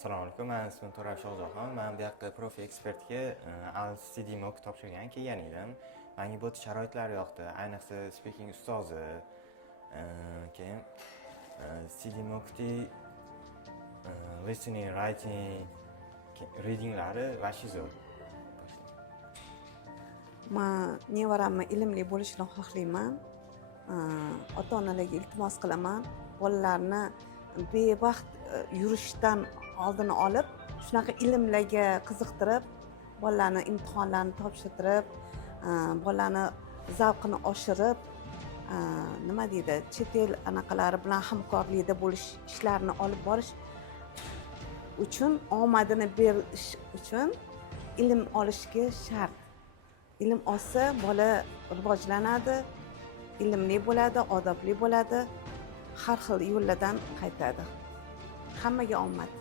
Assalomu alaykum. Men ismim To'ra Shohjahon. Men bu yoqqa profi ekspertga CDMOC topshirgan kelgan edim. Menga bu sharoitlar yoqdi. Ayniqsa speaking ustozi. Keyin CDMOC'ni listening, writing, readinglari vashi zo'r. Men nevaramni ilmli bo'lishini xohlayman. Ota-onalarga iltimos qilaman. Bolalarni bevaqt yurishdan oldini olib, shunaqa ilmlarga qiziqtirib, bolalarni imtihonlarni topshirtirib, bolalarni zavqini oshirib, nima deydi, chet el anaqalari bilan hamkorlikda bo'lish ishlarini olib borish uchun, omadini berish uchun ilm olishga shart. Ilm olsa, bola rivojlanadi, ilmli bo'ladi, odobli bo'ladi, har xil yo'llardan qaytadi. Hammaga omad.